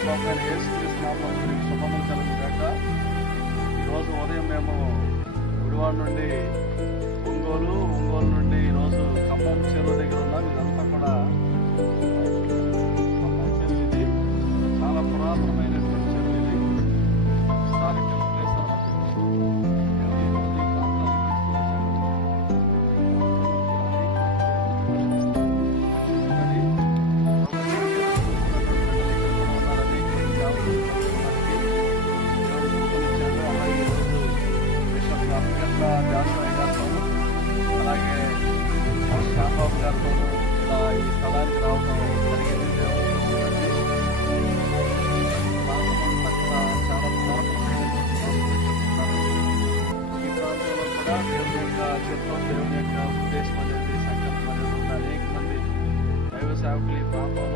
ప్రభు యేసుక్రీస్తునామం శుభములు కలుగుగాక ఈరోజు ఉదయం మేము గుడివాడ నుండి ఒంగోలు మాట్లాడుతాను ఇలా ఈ స్థలానికి రావడం జరిగింది ఈ ప్రాంతంలో కూడా దేవుని యొక్క చిత్రం దేవుని యొక్క ఉద్దేశం అనేది సంకల్పం అనేది ఉండాలి అనేక మంది దైవ సేవకులు ఈ పాపం